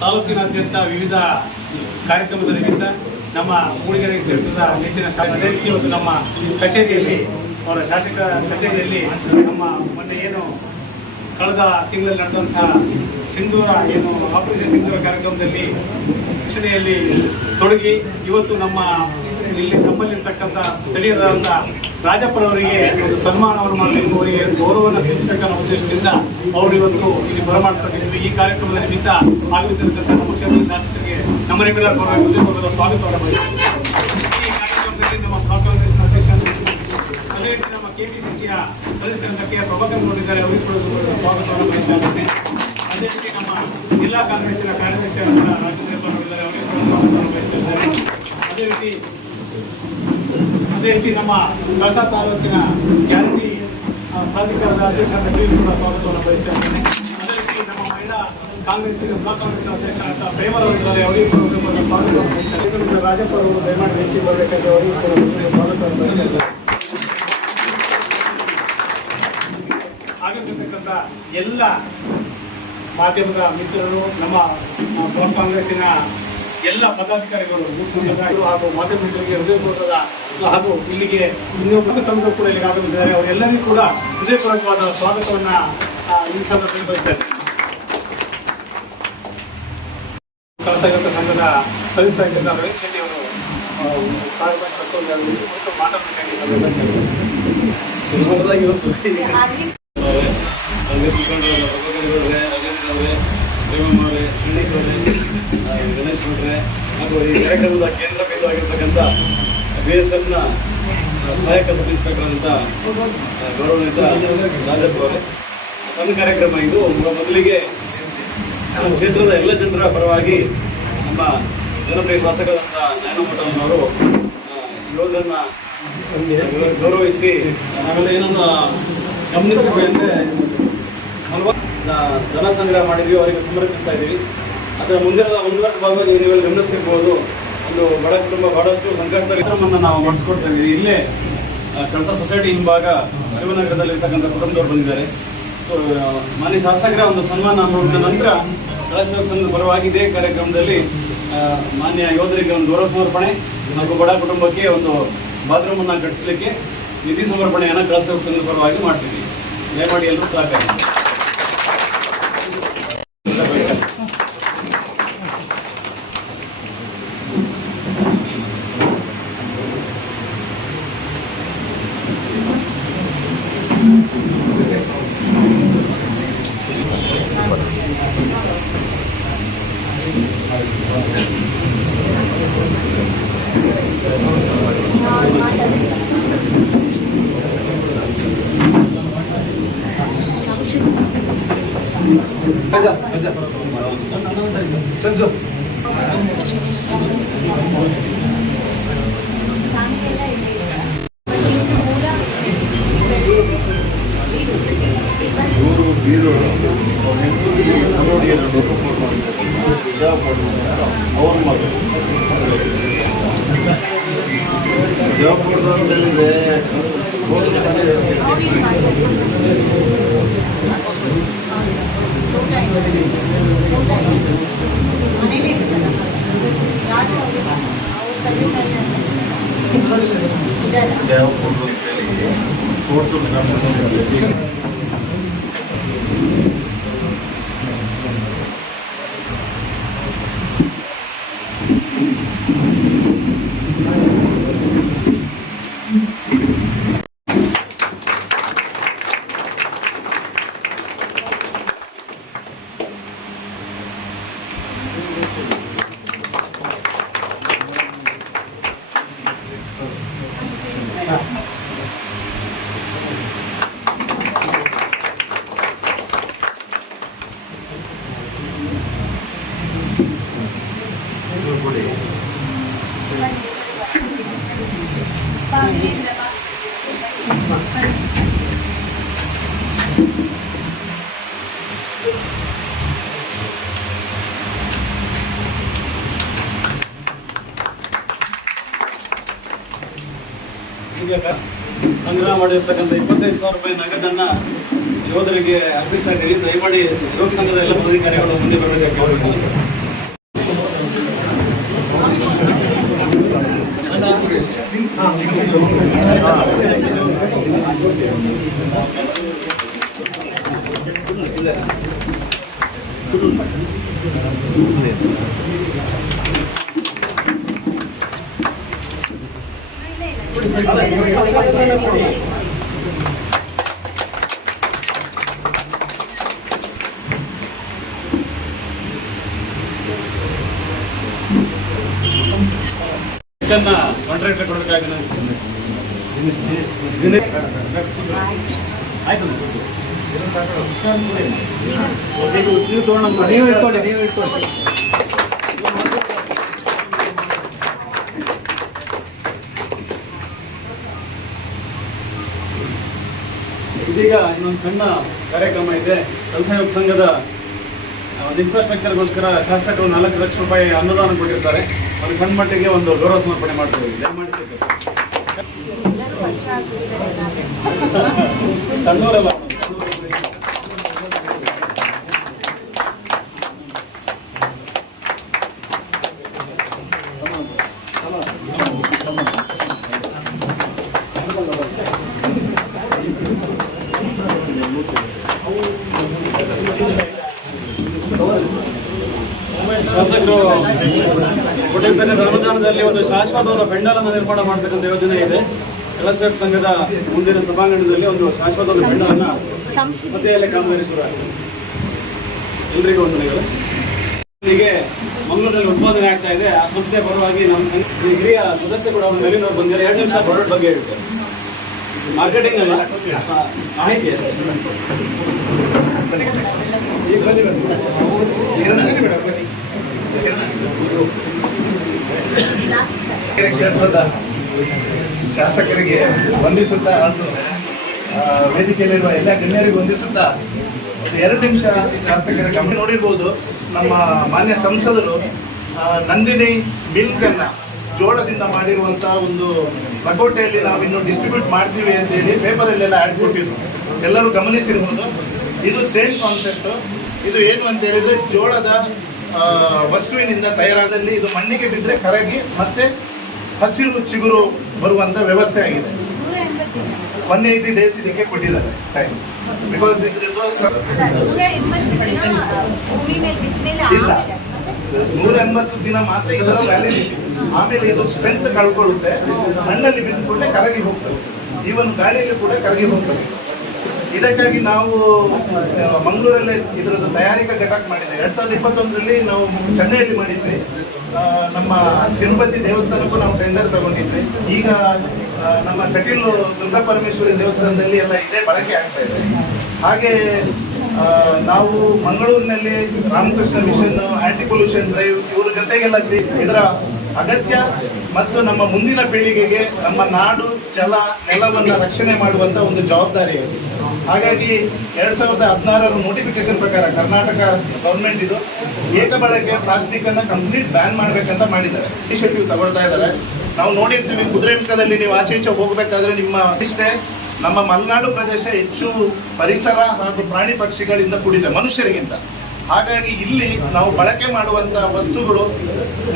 ತಾಲೂಕಿನಾದ್ಯಂತ ವಿವಿಧ ಕಾರ್ಯಕ್ರಮದ ನಿಮಿತ್ತ ನಮ್ಮ ಮೂಡಿಗೆರೆ ಕ್ಷೇತ್ರದ ನೆಚ್ಚಿನ ಅದೇ ರೀತಿ ಇವತ್ತು ನಮ್ಮ ಕಚೇರಿಯಲ್ಲಿ ಅವರ ಶಾಸಕ ಕಚೇರಿಯಲ್ಲಿ ನಮ್ಮ ಮೊನ್ನೆ ಏನು ಕಳೆದ ತಿಂಗಳಲ್ಲಿ ನಡೆದಂತಹ ಸಿಂಧೂರ ಏನು ಆಪರೇಷನ್ ಸಿಂಧೂರ ಕಾರ್ಯಕ್ರಮದಲ್ಲಿ ರಕ್ಷಣೆಯಲ್ಲಿ ತೊಡಗಿ ಇವತ್ತು ನಮ್ಮಲ್ಲಿರ್ತಕ್ಕಂಥ ಸ್ಥಳೀಯರಾದಂಥ ರಾಜಪ್ಪನವರಿಗೆ ಒಂದು ಸನ್ಮಾನವನ್ನು ಮಾಡಬೇಕು, ಅವರಿಗೆ ಗೌರವವನ್ನು ತಿಳಿಸಬೇಕನ್ನೋ ಉದ್ದೇಶದಿಂದ ಅವರು ಇವತ್ತು ಇಲ್ಲಿ ಬರಮಾಡ್ತಿದ್ದೀವಿ. ಈ ಕಾರ್ಯಕ್ರಮದ ನಿಮಿತ್ತ ಆಗಮಿಸಿರ್ತಕ್ಕಂಥ ನಮ್ಮ ಕ್ಷೇತ್ರದ ಶಾಸಕರಿಗೆ ನಮ್ಮ ನಿಮ್ಮೆಲ್ಲರ ಪರವಾಗಿ ಸ್ವಾಗತವನ್ನು ಬಯಸುತ್ತೇವೆ. ಈ ಕಾರ್ಯಕ್ರಮದಲ್ಲಿ ನಮ್ಮ ಬ್ಲಾಕ್ ಕಾಂಗ್ರೆಸ್ನ ಅಧ್ಯಕ್ಷ ಅದೇ ರೀತಿ ನಮ್ಮ ಕೆಪಿಸಿಸಿಯ ಸದಸ್ಯರಾದ ಕೆ ಪ್ರಭಾಕರ್ ನೋಡಿದ್ದಾರೆ, ಅವರಿಗೆ ಕೂಡ ಸ್ವಾಗತವನ್ನು ಬಯಸ್ತಾ ಇದ್ದೇನೆ. ಅದೇ ರೀತಿ ನಮ್ಮ ಜಿಲ್ಲಾ ಕಾಂಗ್ರೆಸ್ಸಿನ ಕಾರ್ಯದರ್ಶಿಯಾದ ರಾಜೇಂದ್ರ ನೋಡಿದ್ದಾರೆ, ಅವರಿಗೆ ಕೂಡ ಸ್ವಾಗತವನ್ನು ಬಯಸ್ತಿದ್ದಾರೆ. ಅದೇ ರೀತಿ ನಮ್ಮ ಕಳಸಾ ತಾಲೂಕಿನ ಗ್ಯಾರಂಟಿ ಪ್ರಾಧಿಕಾರದ ಅಧ್ಯಕ್ಷರಾದ ಕೂಡ ಸ್ವಾಗತವನ್ನು ಬಯಸ್ತಾ ಇದ್ದೇನೆ. ಅದೇ ರೀತಿ ನಮ್ಮ ಮಹಿಳಾ ಕಾಂಗ್ರೆಸ್ಸಿನ ಬ್ಲಾಕ್ ಕಾಂಗ್ರೆಸ್ನ ಅಧ್ಯಕ್ಷರಾದ ಪ್ರೇಮರವರಿದ್ದಾರೆ, ಅವರಿಗೆ ಕೂಡ ಸ್ವಾಗತವನ್ನು ಬಯಸ್ತಾ ಇದ್ದೇನೆ. ರಾಜಪ್ಪ ಅವರು ದಯಮಾಡಿ ವೇದಿಕೆ ಬರಬೇಕಾದ್ರೆ ಅವರಿಗೂ ಕೂಡ ಸ್ವಾಗತವನ್ನು ಬಯಸ್ತಾ ಇದ್ದಾರೆ. ಆಗಿರ್ತಕ್ಕಂಥ ಎಲ್ಲ ಮಾಧ್ಯಮದ ಮಿತ್ರರು, ನಮ್ಮ ಬ್ಲಾಕ್ ಕಾಂಗ್ರೆಸ್ಸಿನ ಎಲ್ಲ ಪದಾಧಿಕಾರಿಗಳು ಹಾಗೂ ಮಾಧ್ಯಮ ಮಿತ್ರರಿಗೆ ಹೃದಯಪೂರ್ವಕವಾದ ಹಾಗೂ ಇಲ್ಲಿಗೆ ಇನ್ನೊಬ್ಬ ಸಂಘ ಕೂಡ ಇಲ್ಲಿಗೆ ಆಗಮಿಸಿದ್ದಾರೆ. ಅವರೆಲ್ಲರಿಗೂ ಕೂಡ ಹೃದಯಪೂರ್ವಕವಾದ ಸ್ವಾಗತವನ್ನು ಈ ಸಂದರ್ಭದಲ್ಲಿ ಬಯಸ್ತಾರೆ. ಕಳಸಾ ಸಂಘದ ಸದಸ್ಯರಾಗಿದ್ದ ರವೀಂದ್ರ ಶೆಟ್ಟಿ ಅವರು ಗಣೇಶ್ ನೋಡ್ರೆ ಹಾಗೂ ಈ ಕಾರ್ಯಕ್ರಮದ ಕೇಂದ್ರ ಬಿಂದುವಾಗಿರ್ತಕ್ಕಂಥ BSFನ ಸಹಾಯಕ ಸಬ್ ಇನ್ಸ್ಪೆಕ್ಟರ್ ಅಂತ ಗೌರವಾನ್ವಿತ ರಾಜಪ್ಪ ಅವರೇ, ಸಣ್ಣ ಕಾರ್ಯಕ್ರಮ ಇದು. ಮೊದಲಿಗೆ ನಮ್ಮ ಕ್ಷೇತ್ರದ ಎಲ್ಲ ಜನರ ಪರವಾಗಿ ನಮ್ಮ ಜನಪ್ರಿಯ ಶಾಸಕರಾದಂಥ ನ್ಯಾಯಮಠನವರು ಯೋಧರನ್ನ ಗೌರವಿಸಿ ಆಮೇಲೆ ಏನೊಂದು ಗಮನಿಸಬೇಕಂದ್ರೆ ಧನ ಸಂಗ್ರಹ ಮಾಡಿದ್ವಿ, ಅವರಿಗೆ ಸಮರ್ಪಿಸ್ತಾ ಇದ್ದೀವಿ. ಅದರ ಮುಂದಿನ ಭಾಗವಾಗಿ ನೀವೆಲ್ಲ ಗಮನಿಸ್ತಿರ್ಬೋದು, ಒಂದು ಬಡ ಕುಟುಂಬ ಬಹಳಷ್ಟು ಸಂಕಷ್ಟದಲ್ಲಿ ಕಾರ್ಯಕ್ರಮವನ್ನು ನಾವು ಮಾಡಿಸ್ಕೊಡ್ತಾ ಇದ್ದೀವಿ. ಇಲ್ಲೇ ಕಳಸಾ ಸೊಸೈಟಿ ಹಿಂಭಾಗ ಶಿವನಗರದಲ್ಲಿರ್ತಕ್ಕಂಥ ಕುಟುಂಬದವರು ಬಂದಿದ್ದಾರೆ. ಸೊ ಮಾನ್ಯ ಶಾಸಕರ ಒಂದು ಸನ್ಮಾನ ನೋಡಿದ ನಂತರ ಕಳಸಾ ಸಂಘದ ಪರವಾಗಿ ಇದೇ ಕಾರ್ಯಕ್ರಮದಲ್ಲಿ ಮಾನ್ಯ ಯೋಧರಿಗೆ ಒಂದು ಗೌರವ ಸಮರ್ಪಣೆ ಹಾಗೂ ಬಡ ಕುಟುಂಬಕ್ಕೆ ಒಂದು ಬಾತ್ರೂಮನ್ನು ಕಟ್ಟಿಸಲಿಕ್ಕೆ ನಿಧಿ ಸಮರ್ಪಣೆಯನ್ನು ಕಳಸಾ ಸಂಘದ ಪರವಾಗಿ ಮಾಡ್ತೀವಿ. ದಯಮಾಡಿ ಎಲ್ಲರೂ ಸಹಕಾರಿ. ಸಂಜು ದೇವಪುರದಲ್ಲಿದೆ ಕೊಡಿ. ಈಗ ಸಂಗ್ರಹ ಮಾಡಿರ್ತಕ್ಕಂಥ 25,000 ರೂಪಾಯಿ ನಗದನ್ನು ಯೋಧರಿಗೆ ಅರ್ಪಿಸ್ತಾ ಇದ್ದೀವಿ. ದಯಮಾಡಿ ಯೋಗ ಸಂಘದ ಎಲ್ಲ ಪದಾಧಿಕಾರಿಗಳು ಮುಂದೆ ಬರಬೇಕಾಗಿ ಕಾಂಟ್ರಾಕ್ಟರ್ ಕೊಡಬೇಕಾಗಿ ಅನಿಸ್ತದೆ. ಆಯ್ತು ನೀವು ತಗೊಂಡು ನೀವು ಇಟ್ಕೊಳ್ಳಿ. ಇದೀಗ ಇನ್ನೊಂದು ಸಣ್ಣ ಕಾರ್ಯಕ್ರಮ ಇದೆ. ಕೆಲಸ ಯೋಗ ಸಂಘದ ಒಂದು ಇನ್ಫ್ರಾಸ್ಟ್ರಕ್ಚರ್ಗೋಸ್ಕರ ಶಾಸಕರು 4 ಲಕ್ಷ ರೂಪಾಯಿ ಅನುದಾನ ಕೊಟ್ಟಿರ್ತಾರೆ. ಅವ್ರಿಗೆ ಸಣ್ಣ ಮಟ್ಟಿಗೆ ಒಂದು ಗೌರವ ಸಮರ್ಪಣೆ ಮಾಡ್ತೀವಿ. ದಯಮಾಡಿ ಸಣ್ಣವರಲ್ಲ. ಶಾಸಕರು ಕೊಟ್ಟಿದ್ದಾರೆ. ಅನುದಾನದಲ್ಲಿ ಒಂದು ಶಾಶ್ವತವಾದ ಪೆಂಡಲನ್ನು ನಿರ್ಮಾಣ ಮಾಡತಕ್ಕಂಥ ಯೋಜನೆ ಇದೆ. ಕೆಲಸ ಯೋಗ ಸಂಘದ ಮುಂದಿನ ಸಭಾಂಗಣದಲ್ಲಿ ಒಂದು ಶಾಶ್ವತವಾದ ಪೆಂಡಲನ್ನು ಸದ್ಯದಲ್ಲೇ ಕಾಮಗಾರಿ ಶುರು ಆಗಿದೆ. ಎಲ್ರಿಗೂ ವಂದನೆಗಳು. ಹೀಗೆ ಮಂಗಳೂರಲ್ಲಿ ಉತ್ಪಾದನೆ ಆಗ್ತಾ ಇದೆ. ಆ ಸಂಸ್ಥೆಯ ಪರವಾಗಿ ನಮ್ಮ ಹಿರಿಯ ಸದಸ್ಯ ಕೂಡ ಒಂದು ಮೇಲಿನವ್ರು ಬಂದಿದ್ದಾರೆ. 2 ನಿಮಿಷ ಪ್ರಾಡಕ್ಟ್ ಬಗ್ಗೆ ಹೇಳ್ತಾರೆ. ಮಾರ್ಕೆಟಿಂಗ್ ಅಲ್ಲ, ಮಾಹಿತಿ ಅಷ್ಟೇ. ಕ್ಷೇತ್ರದ ಶಾಸಕರಿಗೆ ವಂದಿಸುತ್ತಾ ಹಾಗೂ ವೇದಿಕೆಯಲ್ಲಿರುವ ಎಲ್ಲ ಗಣ್ಯರಿಗೂ ವಂದಿಸುತ್ತಾ 2 ನಿಮಿಷ ಶಾಸಕರ ಗಮನ ನೋಡಿರ್ಬೋದು. ನಮ್ಮ ಮಾನ್ಯ ಸಂಸದರು ನಂದಿನಿ ಮಿಲ್ಕನ್ನು ಜೋಳದಿಂದ ಮಾಡಿರುವಂಥ ಒಂದು ಲಕೋಟೆಯಲ್ಲಿ ನಾವಿನ್ನು ಡಿಸ್ಟ್ರಿಬ್ಯೂಟ್ ಮಾಡ್ತೀವಿ ಅಂತೇಳಿ ಪೇಪರಲ್ಲೆಲ್ಲ ಆ್ಯಡ್ ಕೊಟ್ಟಿದ್ರು. ಎಲ್ಲರೂ ಗಮನಿಸಿರ್ಬೋದು. ಇದು ಸೇಮ್ ಕಾನ್ಸೆಪ್ಟು. ಇದು ಏನು ಅಂತ ಹೇಳಿದರೆ ಜೋಳದ ವಸ್ತುವಿನಿಂದ ತಯಾರಾದಲ್ಲಿ ಇದು ಮಣ್ಣಿಗೆ ಬಿದ್ದರೆ ಕರಗಿ ಮತ್ತೆ ಹಸಿರು ಚಿಗುರು ಬರುವಂಥ ವ್ಯವಸ್ಥೆ ಆಗಿದೆ. 180 ಡೇಸ್ ಇದಕ್ಕೆ ಕೊಟ್ಟಿದ್ದಾರೆ ಟೈಮ್. ಬಿಕಾಸ್ ಇದ್ರದ್ದು ಇಲ್ಲ, 180 ದಿನ ಮಾತ್ರ ಇದರ ವ್ಯಾಲಿಡಿಟಿ. ಆಮೇಲೆ ಇದು ಸ್ಟ್ರೆಂತ್ ಕಳ್ಕೊಳ್ಳುತ್ತೆ. ಮಣ್ಣಲ್ಲಿ ಬಿದ್ದುಕೊಂಡೆ ಕರಗಿ ಹೋಗ್ತದೆ. ಈವನ್ ಗಾಳಿಯಲ್ಲಿ ಕೂಡ ಕರಗಿ ಹೋಗ್ತದೆ. ಇದಕ್ಕಾಗಿ ನಾವು ಮಂಗಳೂರಲ್ಲೇ ಇದರದ್ದು ತಯಾರಿಕಾ ಘಟಕ ಮಾಡಿದ್ದೇವೆ. 2021ರಲ್ಲಿ ನಾವು ಚೆನ್ನೈಯಲ್ಲಿ ಮಾಡಿದ್ವಿ. ನಮ್ಮ ತಿರುಪತಿ ದೇವಸ್ಥಾನಕ್ಕೂ ನಾವು ಟೆಂಡರ್ ತಗೊಂಡಿದ್ವಿ. ಈಗ ನಮ್ಮ ಕಟೀಲು ದುರ್ಗಾ ಪರಮೇಶ್ವರಿ ದೇವಸ್ಥಾನದಲ್ಲಿ ಎಲ್ಲ ಇದೇ ಬಳಕೆ ಆಗ್ತಾ ಇದೆ. ಹಾಗೆ ನಾವು ಮಂಗಳೂರಿನಲ್ಲಿ Ramakrishna mission, anti pollution drive ಇವ್ರ ಜೊತೆಗೆಲ್ಲ ಇದರ ಅಗತ್ಯ ಮತ್ತು ನಮ್ಮ ಮುಂದಿನ ಪೀಳಿಗೆಗೆ ನಮ್ಮ ನಾಡು ಜಲ ನೆಲವನ್ನು ರಕ್ಷಣೆ ಮಾಡುವಂಥ ಒಂದು ಜವಾಬ್ದಾರಿ. ಹಾಗಾಗಿ 2016ರ ನೋಟಿಫಿಕೇಶನ್ ಪ್ರಕಾರ ಕರ್ನಾಟಕ ಗೌರ್ಮೆಂಟ್ ಇದು ಏಕಬಳಕೆ ಪ್ಲಾಸ್ಟಿಕ್ ಅನ್ನ ಕಂಪ್ಲೀಟ್ ಬ್ಯಾನ್ ಮಾಡ್ಬೇಕಂತ ಮಾಡಿದ್ದಾರೆ. ಇನಿಷಿಯೇಟಿವ್ ತಗೊಳ್ತಾ ಇದ್ದಾರೆ. ನಾವು ನೋಡಿರ್ತೀವಿ ಕುದುರೆಮುಖದಲ್ಲಿ ನೀವು ಆಚೆ ಈಚೆ ಹೋಗಬೇಕಾದ್ರೆ ನಿಮ್ಮ ಇಷ್ಟೇ ನಮ್ಮ ಮಲೆನಾಡು ಪ್ರದೇಶ ಹೆಚ್ಚು ಪರಿಸರ ಹಾಗೂ ಪ್ರಾಣಿ ಪಕ್ಷಿಗಳಿಂದ ಕೂಡಿದೆ ಮನುಷ್ಯರಿಗಿಂತ. ಹಾಗಾಗಿ ಇಲ್ಲಿ ನಾವು ಬಳಕೆ ಮಾಡುವಂಥ ವಸ್ತುಗಳು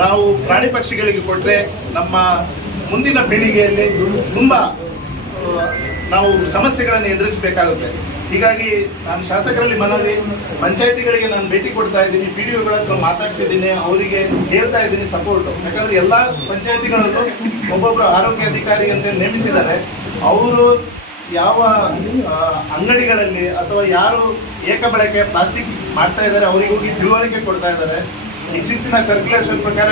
ನಾವು ಪ್ರಾಣಿ ಪಕ್ಷಿಗಳಿಗೆ ಕೊಟ್ಟರೆ ನಮ್ಮ ಮುಂದಿನ ಪೀಳಿಗೆಯಲ್ಲಿ ತುಂಬ ನಾವು ಸಮಸ್ಯೆಗಳನ್ನು ಎದುರಿಸಬೇಕಾಗುತ್ತೆ. ಹೀಗಾಗಿ ನಾನು ಶಾಸಕರಲ್ಲಿ ಮನವಿ, ಪಂಚಾಯತಿಗಳಿಗೆ ನಾನು ಭೇಟಿ ಕೊಡ್ತಾ ಇದ್ದೀನಿ, PDOಗಳ ಹತ್ರ ಮಾತಾಡ್ತಿದ್ದೀನಿ, ಅವರಿಗೆ ಹೇಳ್ತಾ ಇದ್ದೀನಿ ಸಪೋರ್ಟು. ಯಾಕಂದರೆ ಎಲ್ಲ ಪಂಚಾಯತಿಗಳಲ್ಲೂ ಒಬ್ಬೊಬ್ಬರು ಆರೋಗ್ಯ ಅಧಿಕಾರಿ ಅಂತ ನೇಮಿಸಿದ್ದಾರೆ. ಅವರು ಯಾವ ಅಂಗಡಿಗಳಲ್ಲಿ ಅಥವಾ ಯಾರು ಏಕಬಳಕೆ ಪ್ಲಾಸ್ಟಿಕ್ ಮಾಡ್ತಾ ಇದ್ದಾರೆ ಅವರಿಗೆ ಹೋಗಿ ತಿಳುವಳಿಕೆ ಕೊಡ್ತಾ ಇದ್ದಾರೆ. ಇತ್ತೀಚಿನ ಸರ್ಕ್ಯುಲೇಷನ್ ಪ್ರಕಾರ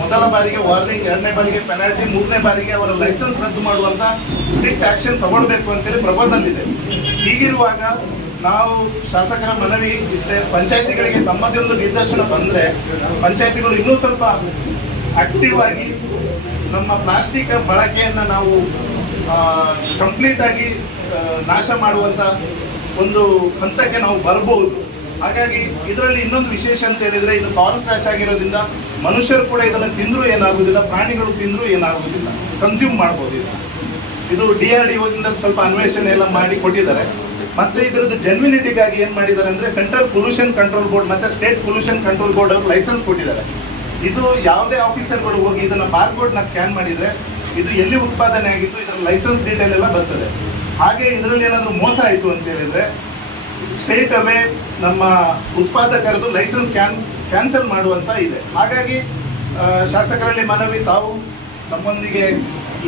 ಮೊದಲ ಬಾರಿಗೆ ವಾರ್ನಿಂಗ್, 2ನೇ ಬಾರಿಗೆ ಪೆನಾಲ್ಟಿ, 3ನೇ ಬಾರಿಗೆ ಅವರ ಲೈಸೆನ್ಸ್ ರದ್ದು ಮಾಡುವಂಥ ಸ್ಟ್ರಿಕ್ಟ್ ಆ್ಯಕ್ಷನ್ ತಗೊಳ್ಬೇಕು ಅಂತೇಳಿ ಪ್ರಪೋಸಲ್ ಇದೆ. ಹೀಗಿರುವಾಗ ನಾವು ಶಾಸಕರ ಮನವಿ ಇಷ್ಟೇ, ಪಂಚಾಯತಿಗಳಿಗೆ ತಮ್ಮದೇ ಒಂದು ನಿರ್ದೇಶನ ಬಂದರೆ ಪಂಚಾಯತಿಗಳು ಇನ್ನೂ ಸ್ವಲ್ಪ ಆಕ್ಟಿವ್ ಆಗಿ ನಮ್ಮ ಪ್ಲಾಸ್ಟಿಕ್ ಬಳಕೆಯನ್ನು ನಾವು ಕಂಪ್ಲೀಟ್ ಆಗಿ ನಾಶ ಮಾಡುವಂಥ ಒಂದು ಹಂತಕ್ಕೆ ನಾವು ಬರ್ಬೋದು. ಹಾಗಾಗಿ ಇದರಲ್ಲಿ ಇನ್ನೊಂದು ವಿಶೇಷ ಅಂತ ಹೇಳಿದರೆ, ಇದು ಪವರ್ ಸ್ಕ್ರಾಚ್ ಆಗಿರೋದ್ರಿಂದ ಮನುಷ್ಯರು ಕೂಡ ಇದನ್ನು ತಿಂದರೂ ಏನಾಗುವುದಿಲ್ಲ, ಪ್ರಾಣಿಗಳು ತಿಂದರೂ ಏನಾಗುವುದಿಲ್ಲ, ಕನ್ಸ್ಯೂಮ್ ಮಾಡ್ಬೋದು. ಇದು DRDOದಿಂದ ಸ್ವಲ್ಪ ಅನ್ವೇಷಣೆ ಎಲ್ಲ ಮಾಡಿ ಕೊಟ್ಟಿದ್ದಾರೆ. ಮತ್ತೆ ಇದರದ್ದು ಜೆನ್ವಿನಿಟಿಗಾಗಿ ಏನು ಮಾಡಿದ್ದಾರೆ ಅಂದರೆ, ಸೆಂಟ್ರಲ್ ಪೊಲ್ಯೂಷನ್ ಕಂಟ್ರೋಲ್ ಬೋರ್ಡ್ ಮತ್ತು ಸ್ಟೇಟ್ ಪೊಲ್ಯೂಷನ್ ಕಂಟ್ರೋಲ್ ಬೋರ್ಡ್ ಅವರು ಲೈಸೆನ್ಸ್ ಕೊಟ್ಟಿದ್ದಾರೆ. ಇದು ಯಾವುದೇ ಆಫೀಸರ್ಗಳು ಹೋಗಿ ಇದನ್ನು ಬಾರ್ಕೋಡ್ನ ಸ್ಕ್ಯಾನ್ ಮಾಡಿದರೆ ಇದು ಎಲ್ಲಿ ಉತ್ಪಾದನೆ ಆಗಿತ್ತು, ಇದರ ಲೈಸೆನ್ಸ್ ಡೀಟೇಲ್ ಎಲ್ಲ ಬರ್ತದೆ. ಹಾಗೆ ಇದರಲ್ಲಿ ಏನಾದರೂ ಮೋಸ ಆಯಿತು ಅಂತ ಹೇಳಿದರೆ ಸ್ಟ್ರೇಟ್ ಅವೇ ನಮ್ಮ ಉತ್ಪಾದಕರದ್ದು ಲೈಸೆನ್ಸ್ ಕ್ಯಾನ್ಸಲ್ ಮಾಡುವಂತ ಇದೆ. ಹಾಗಾಗಿ ಶಾಸಕರಲ್ಲಿ ಮನವಿ, ತಾವು ನಮ್ಮೊಂದಿಗೆ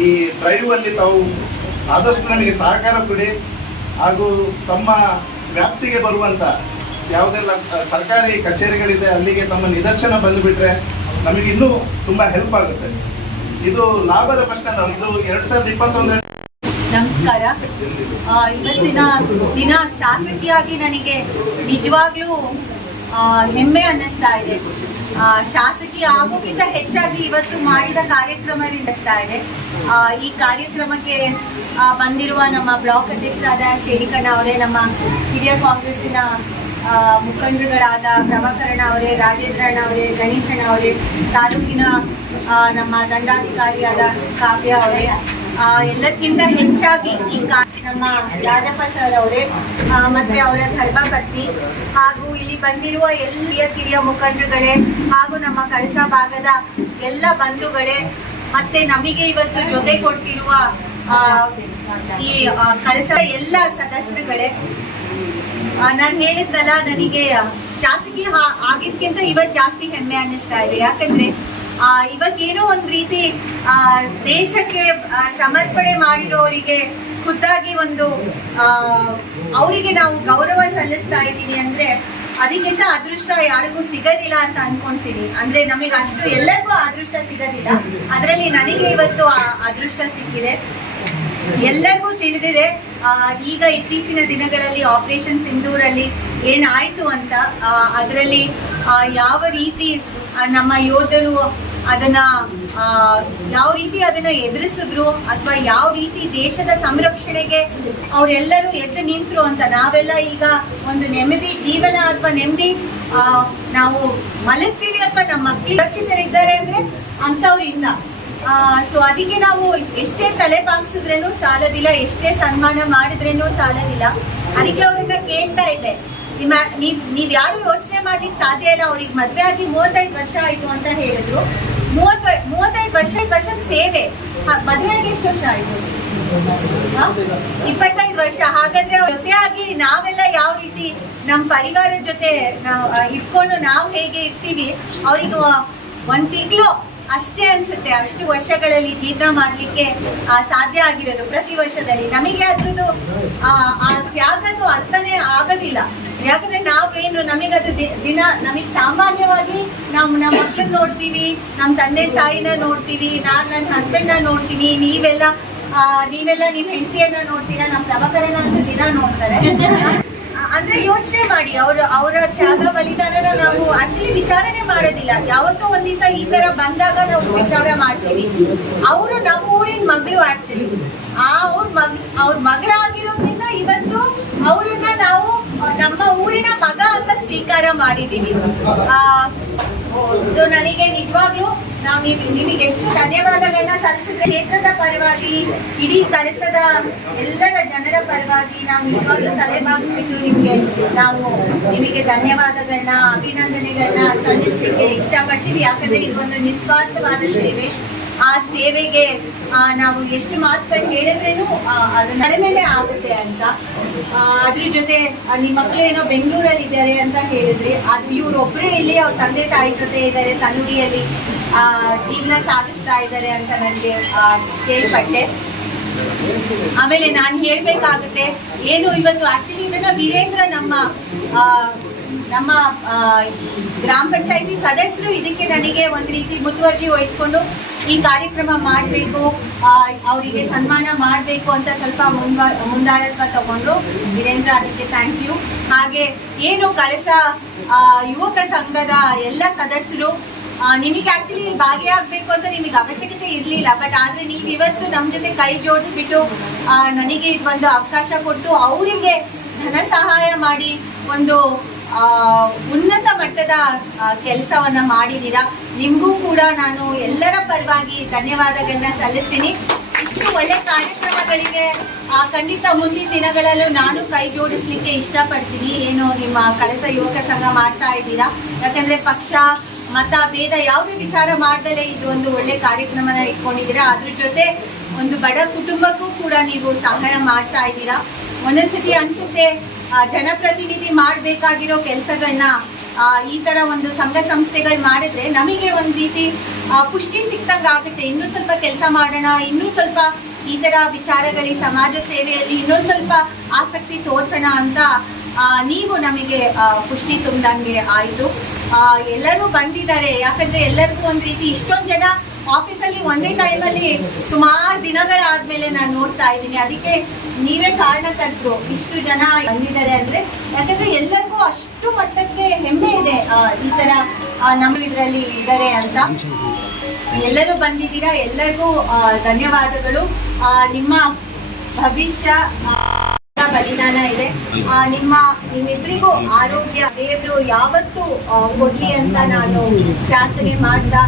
ಈ ಡ್ರೈವ್ ಅಲ್ಲಿ ತಾವು ಆದಷ್ಟು ನಮಗೆ ಸಹಕಾರ ಕೊಡಿ. ಹಾಗೂ ತಮ್ಮ ವ್ಯಾಪ್ತಿಗೆ ಬರುವಂತ ಯಾವುದೆಲ್ಲ ಸರ್ಕಾರಿ ಕಚೇರಿಗಳಿದೆ ಅಲ್ಲಿಗೆ ತಮ್ಮ ನಿದರ್ಶನ ಬಂದುಬಿಟ್ರೆ ನಮಗೆ ಇನ್ನೂ ತುಂಬ ಹೆಲ್ಪ್ ಆಗುತ್ತೆ. ಇದು ಲಾಭದ ಪ್ರಶ್ನೆ. ನಾವು ಇದು 2021 ನಮಸ್ಕಾರ. ಇವತ್ತಿನ ದಿನ ಶಾಸಕಿಯಾಗಿ ನನಗೆ ನಿಜವಾಗ್ಲೂ ಹೆಮ್ಮೆ ಅನ್ನಿಸ್ತಾ ಇದೆ. ಶಾಸಕಿ ಆಗೋಕ್ಕಿಂತ ಹೆಚ್ಚಾಗಿ ಇವತ್ತು ಮಾಡಿದ ಕಾರ್ಯಕ್ರಮದಿಂದ ಇದೆ. ಈ ಕಾರ್ಯಕ್ರಮಕ್ಕೆ ಬಂದಿರುವ ನಮ್ಮ ಬ್ಲಾಕ್ ಅಧ್ಯಕ್ಷರಾದ ಶೇರಿಕಣ್ಣ ಅವರೇ, ನಮ್ಮ ಹಿರಿಯ ಕಾಂಗ್ರೆಸ್ಸಿನ ಮುಖಂಡರುಗಳಾದ ಪ್ರಭಾಕರಣ್ಣ ಅವರೇ, ರಾಜೇಂದ್ರಣ್ಣ ಅವರೇ, ಗಣೇಶಣ್ಣ ಅವರೇ, ತಾಲೂಕಿನ ನಮ್ಮ ದಂಡಾಧಿಕಾರಿಯಾದ ಕಾವ್ಯ ಅವರೇ, ಎಲ್ಲಕ್ಕಿಂತ ಹೆಚ್ಚಾಗಿ ಈ ನಮ್ಮ ರಾಜಪ್ಪ ಸರ್ ಅವರೇ ಮತ್ತೆ ಅವರ ಧರ್ಮಪತ್ನಿ, ಹಾಗೂ ಇಲ್ಲಿ ಬಂದಿರುವ ಕಿರಿಯ ಮುಖಂಡರುಗಳೇ, ಹಾಗೂ ನಮ್ಮ ಕಳಸಾ ಭಾಗದ ಎಲ್ಲ ಬಂಧುಗಳೇ, ಮತ್ತೆ ನಮಗೆ ಇವತ್ತು ಜೊತೆ ಕೊಡ್ತಿರುವ ಈ ಕಳಸಾ ಎಲ್ಲ ಸದಸ್ಯರುಗಳೇ. ನಾನು ಹೇಳಿದ್ನಲ್ಲ, ನನಗೆ ಶಾಸಕಿ ಆಗಿದ್ಕಿಂತ ಇವತ್ತು ಜಾಸ್ತಿ ಹೆಮ್ಮೆ ಅನ್ನಿಸ್ತಾ ಇದೆ. ಯಾಕಂದ್ರೆ ಇವತ್ತೇನೋ ಒಂದು ರೀತಿ ದೇಶಕ್ಕೆ ಸಮರ್ಪಣೆ ಮಾಡಿರೋರಿಗೆ ಖುದ್ದಾಗಿ ಒಂದು ಅವರಿಗೆ ನಾವು ಗೌರವ ಸಲ್ಲಿಸ್ತಾ ಇದ್ದೀವಿ ಅಂದ್ರೆ ಅದಕ್ಕಿಂತ ಅದೃಷ್ಟ ಯಾರಿಗೂ ಸಿಗೋದಿಲ್ಲ ಅಂತ ಅನ್ಕೊಂತೀನಿ. ಅಂದ್ರೆ ನಮಗೆ ಅಷ್ಟು ಎಲ್ಲರಿಗೂ ಅದೃಷ್ಟ ಸಿಗೋದಿಲ್ಲ, ಅದರಲ್ಲಿ ನನಗೆ ಇವತ್ತು ಅದೃಷ್ಟ ಸಿಕ್ಕಿದೆ. ಎಲ್ಲರಿಗೂ ತಿಳಿದಿದೆ ಈಗ ಇತ್ತೀಚಿನ ದಿನಗಳಲ್ಲಿ ಆಪರೇಷನ್ ಸಿಂಧೂರಲ್ಲಿ ಏನಾಯ್ತು ಅಂತ. ಅದರಲ್ಲಿ ಯಾವ ರೀತಿ ನಮ್ಮ ಯೋಧರು ಅದನ್ನ ಎದುರಿಸಿದ್ರು, ಅಥವಾ ಯಾವ ರೀತಿ ದೇಶದ ಸಂರಕ್ಷಣೆಗೆ ಅವರೆಲ್ಲರೂ ಎದ್ದು ನಿಂತರು ಅಂತ ನಾವೆಲ್ಲ ಈಗ ಒಂದು ನೆಮ್ಮದಿ ಜೀವನ ಅಥವಾ ನೆಮ್ಮದಿ ನಾವು ಮಲಗ್ತೀವಿ ಅಥವಾ ನಮ್ಮ ಮಕ್ಕಳು ಸುರಕ್ಷಿತರಿದ್ದಾರೆ ಅಂದ್ರೆ ಅಂಥವ್ರಿಂದ. ಸೊ ಅದಕ್ಕೆ ನಾವು ಎಷ್ಟೇ ತಲೆ ಬಾಗಿಸಿದ್ರೇನು ಸಾಲದಿಲ್ಲ, ಎಷ್ಟೇ ಸನ್ಮಾನ ಮಾಡಿದ್ರೇನು ಸಾಲದಿಲ್ಲ. ಅದಕ್ಕೆ ಅವ್ರನ್ನ ಕೇಳ್ತಾ ಇದ್ದೆ, ನೀವ್ ಯಾರು ಯೋಚನೆ ಮಾಡ್ಲಿಕ್ಕೆ ಸಾಧ್ಯ ಇಲ್ಲ. ಅವ್ರಿಗೆ ಮದ್ವೆ ಆಗಿ 35 ವರ್ಷ ಆಯ್ತು ಅಂತ ಹೇಳಿದ್ರು. 35 ವರ್ಷದ ಸೇವೆ. ಮದ್ವೆ ಆಗಿ ಎಷ್ಟು ವರ್ಷ ಆಯ್ತು? 25 ವರ್ಷ. ಹಾಗಾದ್ರೆ ಅವ್ರ ಜೊತೆಯಾಗಿ ನಾವೆಲ್ಲ ಯಾವ ರೀತಿ ನಮ್ಮ ಪರಿವಾರದ ಜೊತೆ ನಾವು ಇಟ್ಕೊಂಡು ನಾವು ಹೇಗೆ ಇರ್ತೀವಿ, ಅವ್ರಿಗೆ 1 ತಿಂಗಳು ಅಷ್ಟೇ ಅನ್ಸುತ್ತೆ. ಅಷ್ಟು ವರ್ಷಗಳಲ್ಲಿ ಜೀವನ ಮಾಡ್ಲಿಕ್ಕೆ ಸಾಧ್ಯ ಆಗಿರೋದು ಪ್ರತಿ ವರ್ಷದಲ್ಲಿ. ನಮಗೆ ಅದ್ರದ್ದು ಆ ತ್ಯಾಗದ್ದು ಅರ್ಥನೇ ಆಗೋದಿಲ್ಲ. ಯಾಕಂದ್ರೆ ನಾವೇನು ನಮಗದು ದಿನ ನಮಗೆ ಸಾಮಾನ್ಯವಾಗಿ ನಾವು ನಮ್ಮ ಮಕ್ಕಳನ್ನ ನೋಡ್ತೀವಿ, ನಮ್ಮ ತಂದೆ ತಾಯಿನ ನೋಡ್ತೀವಿ, ನಾನು ನನ್ನ ಹಸ್ಬೆಂಡ್ನ ನೋಡ್ತೀನಿ, ನೀವೆಲ್ಲ ನಿಮ್ ಹೆಂಡತಿಯನ್ನ ನೋಡ್ತೀರಾ, ನಮ್ಮ ಪ್ರಭಾಕರನ ಅಂತ ದಿನ ನೋಡ್ತಾರೆ. ಅಂದ್ರೆ ಯೋಚನೆ ಮಾಡಿ, ಅವರ ತ್ಯಾಗ ಬಲಿದಾನನ ನಾವು ಆಕ್ಚುಲಿ ವಿಚಾರನೆ ಮಾಡೋದಿಲ್ಲ. ಯಾವತ್ತೋ ಒಂದ್ ದಿವಸ ಈ ತರ ಬಂದಾಗ ನಾವು ವಿಚಾರ ಮಾಡ್ತೀವಿ. ಅವರು ನಮ್ಮ ಊರಿನ ಮಗಳು. ಆಕ್ಚುಲಿ ಅವ್ರ ಮಗಳಾಗಿರೋದ್ರಿಂದ ಇವತ್ತು ಅವ್ರನ್ನ ನಾವು ನಮ್ಮ ಊರಿನ ಮಗ ಅಂತ ಸ್ವೀಕಾರ ಮಾಡಿದೀವಿ. ಸೊ ನನಗೆ ನಿಜವಾಗ್ಲೂ ನಾವು ನಿಮಗೆ ಎಷ್ಟು ಧನ್ಯವಾದಗಳನ್ನ ಸಲ್ಲಿಸಿದ್ರೆ, ಕ್ಷೇತ್ರದ ಪರವಾಗಿ ಇಡೀ ಕಳಸದ ಎಲ್ಲರ ಜನರ ಪರವಾಗಿ ನಾವು ನಿಜವಾಗ್ಲೂ ತಲೆ ಬಾಗಿಸ್ಬಿಟ್ಟು ನಿಮಗೆ ಧನ್ಯವಾದಗಳನ್ನ, ಅಭಿನಂದನೆಗಳನ್ನ ಸಲ್ಲಿಸಲಿಕ್ಕೆ ಇಷ್ಟಪಡ್ತೀವಿ. ಯಾಕಂದ್ರೆ ಇದು ಒಂದು ನಿಸ್ವಾರ್ಥವಾದ ಸೇವೆ. ಆ ಸೇವೆಗೆ ನಾವು ಎಷ್ಟು ಮಾತು ಹೇಳಿದ್ರೇನು ಅದು ಕಡಿಮೆನೆ ಆಗುತ್ತೆ ಅಂತ. ಅದ್ರ ಜೊತೆ ನಿಮ್ಮ ಮಕ್ಕಳು ಏನೋ ಬೆಂಗಳೂರಲ್ಲಿ ಇದ್ದಾರೆ ಅಂತ ಹೇಳಿದ್ರಿ, ಅದು ಇವ್ರೊಬ್ಬರೇ ಇಲ್ಲಿ ಅವ್ರ ತಂದೆ ತಾಯಿ ಜೊತೆ ಇದ್ದಾರೆ, ತನುಡಿಯಲ್ಲಿ ಜೀವನ ಸಾಗಿಸ್ತಾ ಇದ್ದಾರೆ ಅಂತ ನನಗೆ ಕೇಳ್ಪಟ್ಟೆ. ಆಮೇಲೆ ನಾನು ಹೇಳ್ಬೇಕಾಗುತ್ತೆ ಏನು, ಇವತ್ತು ಆಕ್ಚುಲಿ ಇದನ್ನ ವೀರೇಂದ್ರ ನಮ್ಮ ಗ್ರಾಮ ಪಂಚಾಯತಿ ಸದಸ್ಯರು ಇದಕ್ಕೆ ನನಗೆ ಒಂದು ರೀತಿ ಮುತುವರ್ಜಿ ವಹಿಸ್ಕೊಂಡು ಈ ಕಾರ್ಯಕ್ರಮ ಮಾಡಬೇಕು, ಅವರಿಗೆ ಸನ್ಮಾನ ಮಾಡಬೇಕು ಅಂತ ಸ್ವಲ್ಪ ಮುಂದಾಳತ್ವ ತಗೊಂಡ್ರು. ವೀರೇಂದ್ರ, ಅದಕ್ಕೆ ಥ್ಯಾಂಕ್ ಯು. ಹಾಗೆ ಏನು ಕಳಸಾ ಯುವಕ ಸಂಘದ ಎಲ್ಲ ಸದಸ್ಯರು ನಿಮಗೆ ಆಕ್ಚುಲಿ ಭಾಗಿಯಾಗಬೇಕು ಅಂತ ನಿಮಗೆ ಅವಶ್ಯಕತೆ ಇರಲಿಲ್ಲ, ಬಟ್ ಆದರೆ ನೀವು ಇವತ್ತು ನಮ್ಮ ಜೊತೆ ಕೈ ಜೋಡಿಸ್ಬಿಟ್ಟು ನನಗೆ ಒಂದು ಅವಕಾಶ ಕೊಟ್ಟು ಅವರಿಗೆ ಧನ ಸಹಾಯ ಮಾಡಿ ಒಂದು ಉನ್ನತ ಮಟ್ಟದ ಕೆಲಸವನ್ನ ಮಾಡಿದ್ದೀರಾ. ನಿಮಗೂ ಕೂಡ ನಾನು ಎಲ್ಲರ ಪರವಾಗಿ ಧನ್ಯವಾದಗಳನ್ನ ಸಲ್ಲಿಸ್ತೀನಿ. ಇಷ್ಟು ಒಳ್ಳೆ ಕಾರ್ಯಕ್ರಮಗಳಿಗೆ ಖಂಡಿತ ಮುಂದಿನ ದಿನಗಳಲ್ಲೂ ನಾನು ಕೈ ಜೋಡಿಸ್ಲಿಕ್ಕೆ ಇಷ್ಟಪಡ್ತೀನಿ. ಏನು ನಿಮ್ಮ ಕಲಸ ಯುವಕ ಸಂಘ ಮಾಡ್ತಾ ಇದ್ದೀರಾ, ಯಾಕಂದರೆ ಪಕ್ಷ ಮತ ಭೇದ ಯಾವುದೇ ವಿಚಾರ ಮಾಡ್ದಲೇ ಇದು ಒಂದು ಒಳ್ಳೆ ಕಾರ್ಯಕ್ರಮನ ಇಟ್ಕೊಂಡಿದ್ದೀರಾ. ಅದ್ರ ಜೊತೆ ಒಂದು ಬಡ ಕುಟುಂಬಕ್ಕೂ ಕೂಡ ನೀವು ಸಹಾಯ ಮಾಡ್ತಾ ಇದ್ದೀರಾ. ಒಂದೊಂದ್ಸತಿ ಅನ್ಸುತ್ತೆ ಜನಪ್ರತಿನಿಧಿ ಮಾಡಬೇಕಾಗಿರೋ ಕೆಲಸಗಳನ್ನ ಈ ಥರ ಒಂದು ಸಂಘ ಸಂಸ್ಥೆಗಳು ಮಾಡಿದ್ರೆ ನಮಗೆ ಒಂದು ರೀತಿ ಪುಷ್ಟಿ ಸಿಕ್ತಂಗೆ ಆಗುತ್ತೆ. ಇನ್ನೂ ಸ್ವಲ್ಪ ಕೆಲಸ ಮಾಡೋಣ, ಇನ್ನೂ ಸ್ವಲ್ಪ ಈ ಥರ ವಿಚಾರಗಳಿಗೆ ಸಮಾಜ ಸೇವೆಯಲ್ಲಿ ಇನ್ನೊಂದು ಸ್ವಲ್ಪ ಆಸಕ್ತಿ ತೋರಿಸೋಣ ಅಂತ ನೀವು ನಮಗೆ ಪುಷ್ಟಿ ತುಂಬ್ದಂಗೆ ಆಯಿತು. ಎಲ್ಲರೂ ಬಂದಿದ್ದಾರೆ, ಯಾಕಂದರೆ ಎಲ್ಲರಿಗೂ ಒಂದು ರೀತಿ ಇಷ್ಟೊಂದು ಜನ ಆಫೀಸಲ್ಲಿ ಒಂದೇ ಟೈಮಲ್ಲಿ ಸುಮಾರು ದಿನಗಳಾದಮೇಲೆ ನಾನು ನೋಡ್ತಾ ಇದ್ದೀನಿ. ಅದಕ್ಕೆ ನೀವೇ ಕಾರಣಕರ್ತರು, ಇಷ್ಟು ಜನ ಬಂದಿದ್ದಾರೆ ಅಂದರೆ. ಯಾಕಂದರೆ ಎಲ್ಲರಿಗೂ ಅಷ್ಟು ಮಟ್ಟಕ್ಕೆ ಹೆಮ್ಮೆ ಇದೆ ಈ ಥರ ನಮ್ಮ ಇದರಲ್ಲಿ ಇದ್ದಾರೆ ಅಂತ. ಎಲ್ಲರೂ ಬಂದಿದ್ದೀರಾ, ಎಲ್ಲರಿಗೂ ಧನ್ಯವಾದಗಳು. ನಿಮ್ಮ ಭವಿಷ್ಯ ಬಲಿದಾನ ಇದೆ. ನಿಮ್ಮಿಬ್ಬರಿಗೂ ಆರೋಗ್ಯ ದೇವರು ಯಾವತ್ತೂ ಕೊಡ್ಲಿ ಅಂತ ನಾನು ಪ್ರಾರ್ಥನೆ ಮಾಡ್ತಾ,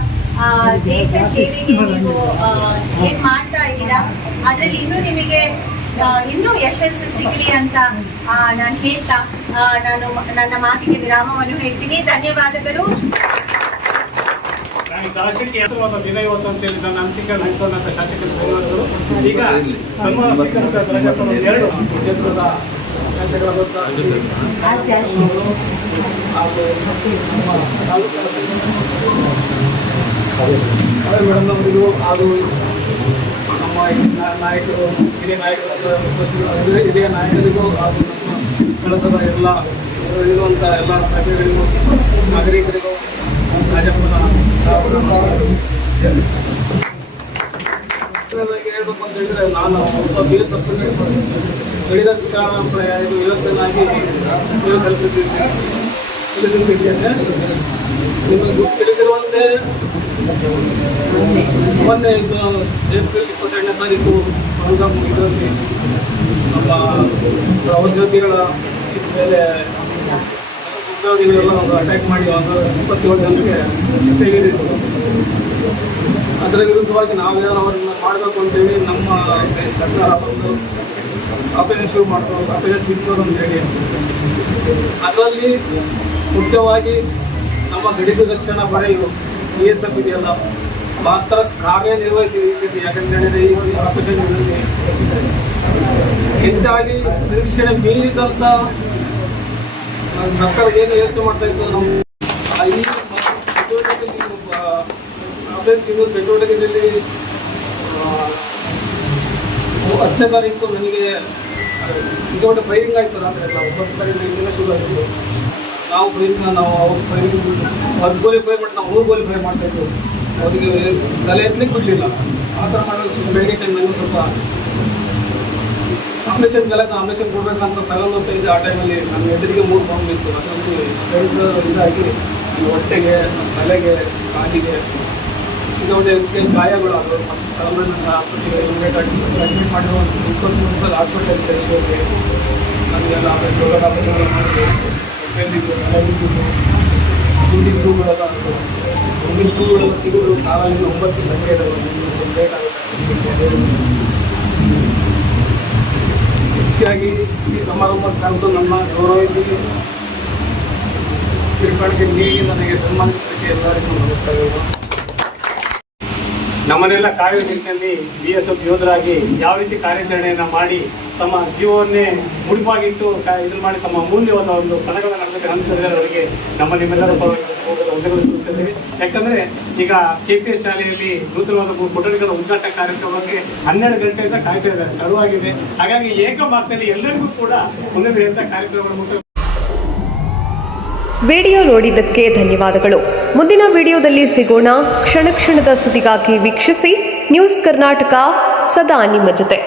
ದೇಶ ಸೇವೆಗೆ ನೀವು ಏನ್ ಮಾಡ್ತಾ ಇದ್ದೀರಾ ಅದರಲ್ಲಿ ಇನ್ನೂ ನಿಮಗೆ ಇನ್ನೂ ಯಶಸ್ಸು ಸಿಗಲಿ ಅಂತ ನಾನು ಹೇಳ್ತಾ ನಾನು ನನ್ನ ಮಾತಿಗೆ ವಿರಾಮವನ್ನು ಹೇಳ್ತೀನಿ. ಧನ್ಯವಾದಗಳು. ದಿನ ಇವತ್ತು ಅಂತ ಹೇಳಿ ನನ್ನ ಅನಿಸಿಕೆ ಹಂಚಿಕೊಂಡಂತ ಶಾಸಕರು ಧನ್ಯವಾದಗಳು. ಈಗ ಸನ್ಮಾನ ಸ್ವೀಕರಿಸಿದ ಎರಡು ಕ್ಷೇತ್ರದ ಶಾಸಕರಾದಂಥ ಹಾಗೂ ನಮ್ಮ ಮೇಡಮ್ ಅವರಿಗೂ ಹಾಗೂ ನಮ್ಮ ನಾಯಕರು ಹಿರಿಯ ನಾಯಕರು ಹಿರಿಯ ನಾಯಕರಿಗೂ ಹಾಗೂ ನಮ್ಮ ಕೆಲಸದ ಎಲ್ಲ ಇರುವಂಥ ಎಲ್ಲ ಪ್ರಜೆಗಳಿಗೂ ನಾಗರಿಕರಿಗೂ ರಾಜಪ್ಪನ ಹೇಳ್ಬೇಕು ಅಂತ ಹೇಳಿದ್ರೆ, ನಾನು ಬಿ ಎಸ್ ಎಫ್ ಗಡಿದ ಇದು ವ್ಯವಸ್ಥೆನಾಗಿ ಸೇವೆ ಸಲ್ಲಿಸುತ್ತಿದ್ದೇನೆ. ನಿಮಗೆ ತಿಳಿದಿರುವಂತೆ ಮೊನ್ನೆ ಏಪ್ರಿಲ್ 22ನೇ ತಾರೀಕು ಪಹಲ್ಗಾಮ್ ಇದರಲ್ಲಿ ನಮ್ಮ ಪ್ರವಾಸೋದ್ಯಗಳ ಮೇಲೆ ಉದ್ಯೋಗಿಗಳೆಲ್ಲ ಒಂದು ಅಟ್ಯಾಕ್ ಮಾಡಿ ಒಂದು 27 ಜನರಿಗೆ ತೆಗೆದಿತ್ತು. ಅದರ ವಿರುದ್ಧವಾಗಿ ನಾವೇನಾದ್ರು ಅವರನ್ನು ಮಾಡಬೇಕು ಅಂತೇಳಿ ನಮ್ಮ ಸರ್ಕಾರ ಬಂದು ಆಪರೇಷನ್ ಶುರು ಮಾಡ್ಕೊಂಡು ಆಪರೇಷನ್ ಸಿಗ್ತದೆ ಅಂತೇಳಿ ಅದರಲ್ಲಿ ಮುಖ್ಯವಾಗಿ ನಮ್ಮ ಗಡಿದ ರಕ್ಷಣಾ ಪಡೆಯು BSF ಇದೆಯಲ್ಲ ಮಾತ್ರ ಕಾರ್ಯನಿರ್ವಹಿಸಿ. ಯಾಕಂತೇಳಿದರೆ ಈ ಆಪರೇಷನ್ಗಳಲ್ಲಿ ಹೆಚ್ಚಾಗಿ ನಿರೀಕ್ಷಣೆ ಮೀರಿದಂಥ ಸರ್ಕಾರ ಏನು ಯೋಚನೆ ಮಾಡ್ತಾ ಇತ್ತು, ನಮ್ಮ ಈ ಆಪರೇಷನ್ ಚಟುವಟಿಕೆಯಲ್ಲಿ 10ನೇ ತಾರೀಕು ನನಗೆ ಸಿಕ್ಕಾಪಟ್ಟೆ ಫೈರಿಂಗ್ ಆಯಿತು. ರಾತ್ರಿ ಎಲ್ಲ 9 ತಾರೀಕು ಇಂದಿನ ಶುರು ಆಯಿತು. ನಾವು ಅವ್ರು ಫೈರಿಂಗ್ 10 ಗೋಲಿ ಫೈರ್ ಮಾಡಿ ನಾವು 3 ಗೋಲಿ ಫೈರ್ ಮಾಡ್ತಾಯಿದ್ದು. ಅವರಿಗೆ ತಲೆ ಎತ್ತಲಿಕ್ಕೆ ಬಿಡಲಿಲ್ಲ. ಆ ಥರ ಮಾಡೋದು ಬೆಳಗ್ಗೆ ಟೈಮಲ್ಲಿ ಸ್ವಲ್ಪ ಆಪರೇಷನ್ ಕೊಡಬೇಕಂತ ತಗೊಂಡೋಗ್ತಾ ಇದ್ದೆ. ಆ ಟೈಮಲ್ಲಿ ನನ್ನ ಎದುರಿಗೆ 3 ಬಾಂಬ್ ಇತ್ತು. ಅದರಲ್ಲಿ ಸ್ಟ್ರೆಂತ್ ಇದಾಗಿ ಹೊಟ್ಟೆಗೆ, ತಲೆಗೆ, ಕಾಲಿಗೆ ಸಿಕ್ಕಾಪಟ್ಟೆ ಹೆಚ್ಚಿಗೆ ಗಾಯಗಳು ಆದವು. ತಗೊಂಡು ನನ್ನ ಹಾಸ್ಪಿಟಲ್ಗೆ ಇಮಿಡಿಯೇಟ್ ಆಗಿ ಅಡ್ಮಿಟ್ ಮಾಡಿರೋ 23 ಸಲ ಹಾಸ್ಪಿಟಲ್ ಕಳಿಸೋಕೆ ನನಗೆಲ್ಲ ಆಪರೇಷನ್ ಆಪರೇಷನ್ ಮಾಡಿದ್ರು. ಮುಂದಿನ ಶೂಗಳೆಲ್ಲ ಮುಂದಿನ ಶೂಗಳೆಲ್ಲ ತೆಗೆದು ಕಾಲಲ್ಲಿ 9 ಸಂಖ್ಯೆ ಸ್ವಲ್ಪ ಲೇಟ್ ಆಗುತ್ತೆ. ಹೆಚ್ಚಿಗಾಗಿ ಈ ಸಮಾರಂಭಕ್ಕೆ ಕರೆದು ನನ್ನ ಗೌರವಿಸಿ ತಿರುಪಾಡಿಗೆ ನೀಡಿ ನನಗೆ ಸನ್ಮಾನಿಸಲಿಕ್ಕೆ ಎಲ್ಲರಿಗೂ ನಮಸ್ಕಾರಗಳು. ನಮ್ಮನ್ನೆಲ್ಲ ಕಾಯುವ ನಿಟ್ಟಿನಲ್ಲಿ BSF ಯೋಧರಾಗಿ ಯಾವ ರೀತಿ ಕಾರ್ಯಾಚರಣೆಯನ್ನು ಮಾಡಿ ತಮ್ಮ ಜೀವವನ್ನೇ ಮುಡಿಪಾಗಿಟ್ಟು ಇದನ್ನು ಮಾಡಿ ತಮ್ಮ ಅಮೂಲ್ಯವಾದ ಒಂದು ಕಣಗಳನ್ನು ನಡೆಸಲಿಕ್ಕೆ ಹಂತದವರಿಗೆ ನಿಮ್ಮೆಲ್ಲರ ವಂದನೆಗಳು ಸಲ್ಲಿಸುತ್ತೇವೆ. ಯಾಕಂದರೆ ಈಗ KPS ಶಾಲೆಯಲ್ಲಿ ನೂತನವಾದ ಕೊಠಡಿಗಳ ಉದ್ಘಾಟನಾ ಕಾರ್ಯಕ್ರಮಕ್ಕೆ 12 ಗಂಟೆಯಿಂದ ಕಾಯ್ತಾ ಇದ್ದಾರೆ, ತಡವಾಗಿದೆ. ಹಾಗಾಗಿ ಏಕಮಾರ್ಗದಲ್ಲಿ ಎಲ್ಲರಿಗೂ ಕೂಡ ಮುಂದಿನ ಕಾರ್ಯಕ್ರಮಗಳು. ವಿಡಿಯೋ ನೋಡಿದ್ದಕ್ಕೆ ಧನ್ಯವಾದಗಳು. ಮುಂದಿನ ವಿಡಿಯೋದಲ್ಲಿ ಸಿಗೋಣ. ಕ್ಷಣ ಕ್ಷಣದ ಸುದ್ದಿಗಾಗಿ ವೀಕ್ಷಿಸಿ ನ್ಯೂಸ್ ಕರ್ನಾಟಕ, ಸದಾ ನಿಮ್ಮ ಜೊತೆ.